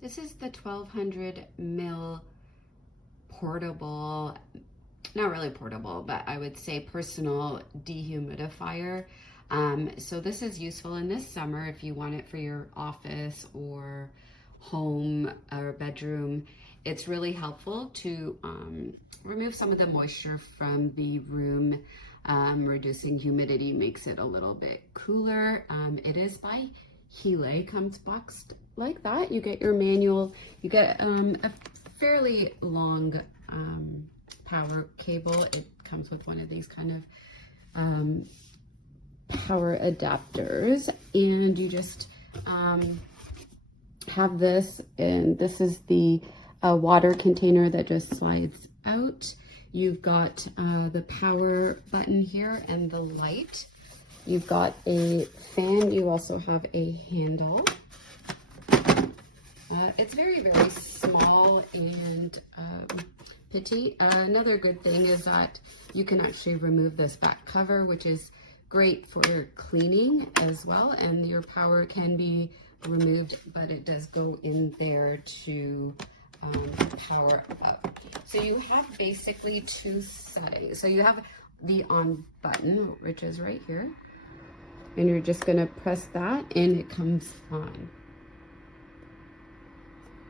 This is the 1200 ml portable, not really portable, but I would say personal dehumidifier. So this is useful in this summer if you want it for your office or home or bedroom. It's really helpful to remove some of the moisture from the room. Reducing humidity makes it a little bit cooler. It is by Heelay, comes boxed like that. You get your manual, you get a fairly long power cable. It comes with one of these kind of power adapters, and you just have this, and this is the water container that just slides out. You've got the power button here and the light. You've got a fan. You also have a handle. It's very, very small and petite. Another good thing is that you can actually remove this back cover, which is great for cleaning as well. And your power can be removed, but it does go in there to power up. So you have basically two settings. So you have the on button, which is right here, and you're just gonna press that and it comes on.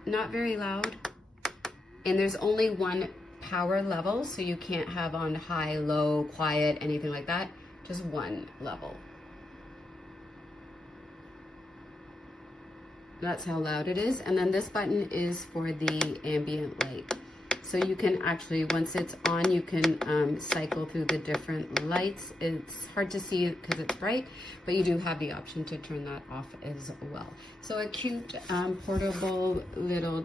Not very loud, and there's only one power level, so you can't have on high, low, quiet, anything like that. Just one level. That's how loud it is. And then this button is for the ambient light. So you can actually, once it's on, you can cycle through the different lights. It's hard to see because it's bright, but you do have the option to turn that off as well. So a cute portable little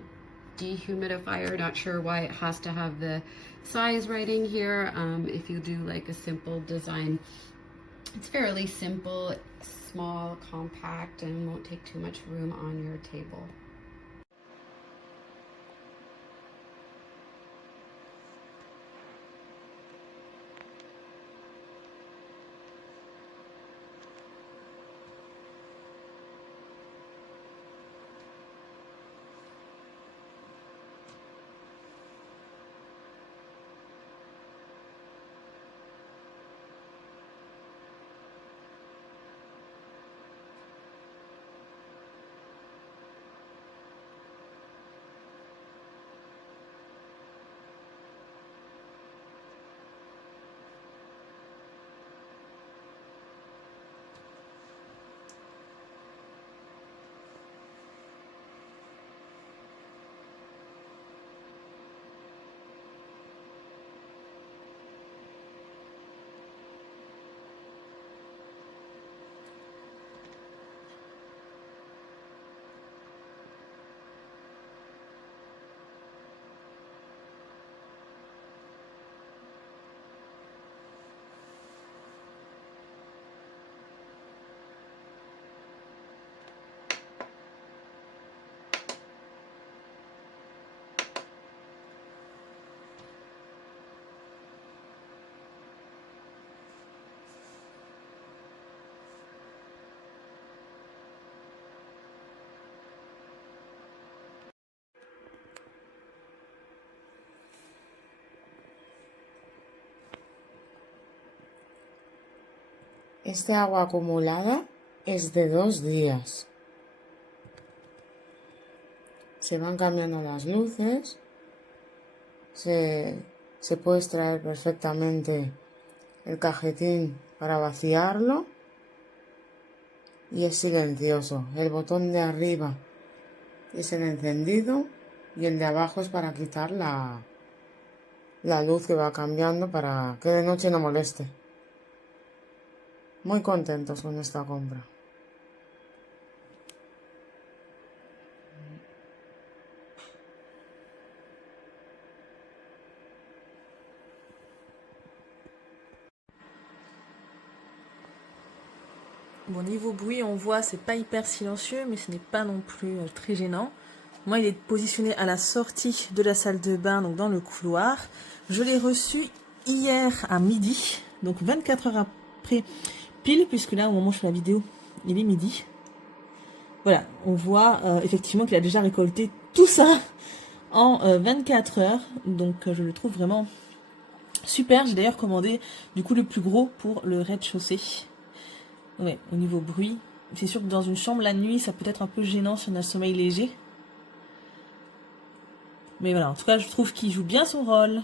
dehumidifier. Not sure why it has to have the size writing here. If you do like a simple design, it's fairly simple, small, compact, and won't take too much room on your table. Este agua acumulada es de 2 días. Se van cambiando las luces. Se puede extraer perfectamente el cajetín para vaciarlo. Y es silencioso. El botón de arriba es el encendido y el de abajo es para quitar la luz que va cambiando para que de noche no moleste. Muy contentos con esta compra. Bon, niveau bruit, on voit, c'est pas hyper silencieux, mais ce n'est pas non plus très gênant. Moi, il est positionné à la sortie de la salle de bain, donc dans le couloir. Je l'ai reçu hier à midi, donc 24 heures après, pile, puisque là, au moment où je fais la vidéo, il est midi. Voilà, on voit effectivement qu'il a déjà récolté tout ça en 24 heures. Donc je le trouve vraiment super. J'ai d'ailleurs commandé du coup le plus gros pour le rez-de-chaussée. Ouais, au niveau bruit, c'est sûr que dans une chambre la nuit, ça peut être un peu gênant si on a le sommeil léger. Mais voilà, en tout cas, je trouve qu'il joue bien son rôle.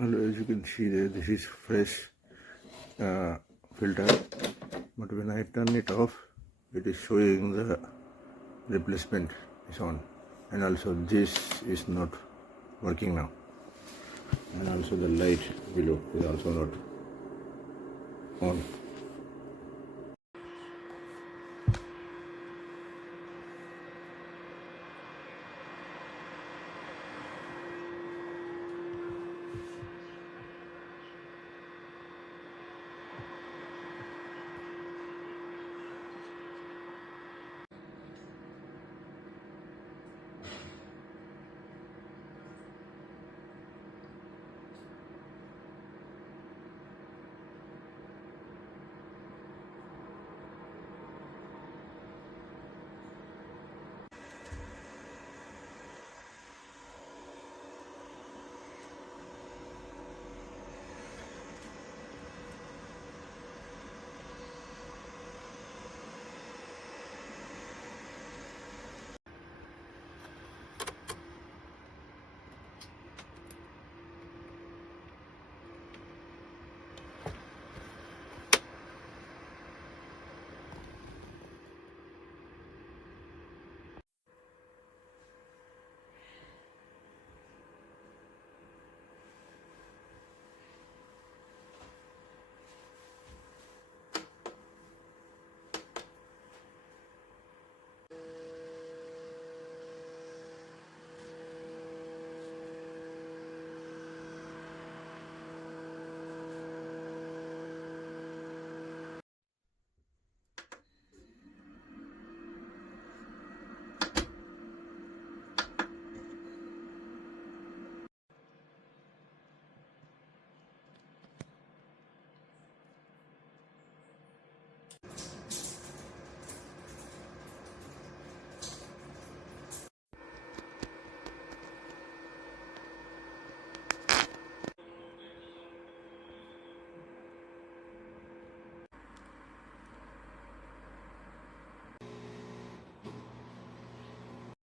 Well, as you can see there, this is fresh filter, but when I turn it off, it is showing the replacement is on, and also this is not working now, and also the light below is also not on.